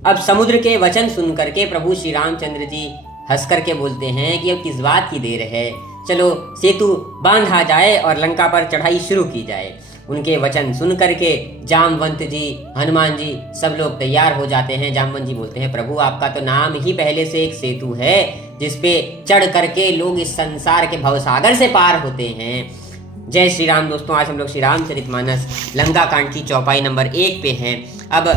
अब समुद्र के वचन सुन करके प्रभु श्री रामचंद्र जी हंस करके बोलते हैं कि अब किस बात की देर है, चलो सेतु बांधा जाए और लंका पर चढ़ाई शुरू की जाए। उनके वचन सुन करके जामवंत जी, हनुमान जी सब लोग तैयार हो जाते हैं। जामवंत जी बोलते हैं, प्रभु आपका तो नाम ही पहले से एक सेतु है जिसपे चढ़ करके लोग इस संसार के भवसागर से पार होते हैं। जय श्री राम। दोस्तों, आज हम लोग श्री रामचरितमानस लंका कांड की चौपाई नंबर 1 पे हैं। अब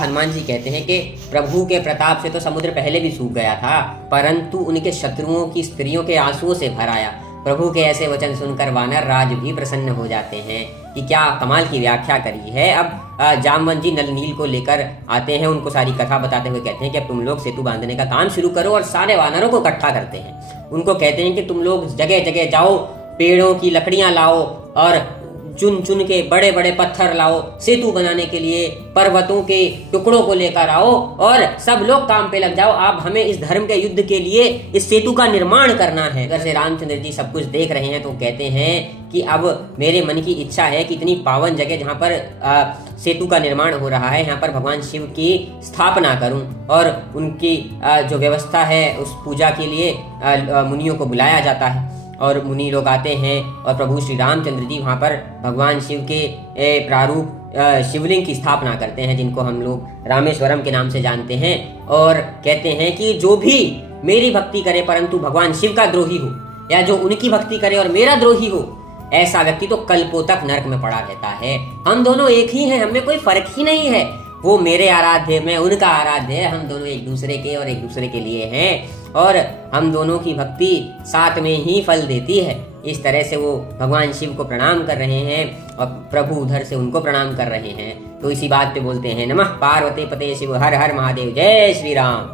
हनुमान जी कहते हैं कि प्रभु के प्रताप से तो समुद्र पहले भी सूख गया था, परंतु उनके शत्रुओं की स्त्रियों के आंसुओं से भर आया। प्रभु के ऐसे वचन सुनकर वानर राज भी प्रसन्न हो जाते हैं कि क्या कमाल की व्याख्या करी है। अब जामवंत जी नल नील को लेकर आते हैं, उनको सारी कथा बताते हुए कहते हैं कि अब तुम लोग सेतु बांधने का काम शुरू करो, और सारे वानरों को इकट्ठा करते हैं। उनको कहते हैं कि तुम लोग जगह जगह जाओ, पेड़ों की लकड़ियां लाओ और चुन चुन के बड़े बड़े पत्थर लाओ, सेतु बनाने के लिए पर्वतों के टुकड़ों को लेकर आओ और सब लोग काम पे लग जाओ। आप हमें इस धर्म के युद्ध के लिए इस सेतु का निर्माण करना है। अगर से रामचंद्र जी सब कुछ देख रहे हैं तो कहते हैं कि अब मेरे मन की इच्छा है कि इतनी पावन जगह जहाँ पर सेतु का निर्माण हो रहा है, यहाँ पर भगवान शिव की स्थापना करूं और उनकी जो व्यवस्था है उस पूजा के लिए मुनियों को बुलाया जाता है और मुनि लोग आते हैं और प्रभु श्री रामचंद्र जी वहाँ पर भगवान शिव के प्रारूप शिवलिंग की स्थापना करते हैं, जिनको हम लोग रामेश्वरम के नाम से जानते हैं, और कहते हैं कि जो भी मेरी भक्ति करे परंतु भगवान शिव का द्रोही हो, या जो उनकी भक्ति करे और मेरा द्रोही हो, ऐसा व्यक्ति तो कल्पों तक नरक में पड़ा रहता है। हम दोनों एक ही हैं, हमें कोई फर्क ही नहीं है। वो मेरे आराध्य, मैं उनका आराध्य है। हम दोनों एक दूसरे के और एक दूसरे के लिए हैं और हम दोनों की भक्ति साथ में ही फल देती है। इस तरह से वो भगवान शिव को प्रणाम कर रहे हैं और प्रभु उधर से उनको प्रणाम कर रहे हैं। तो इसी बात पे बोलते हैं, नमः पार्वती पते शिव हर हर महादेव, जय श्री राम।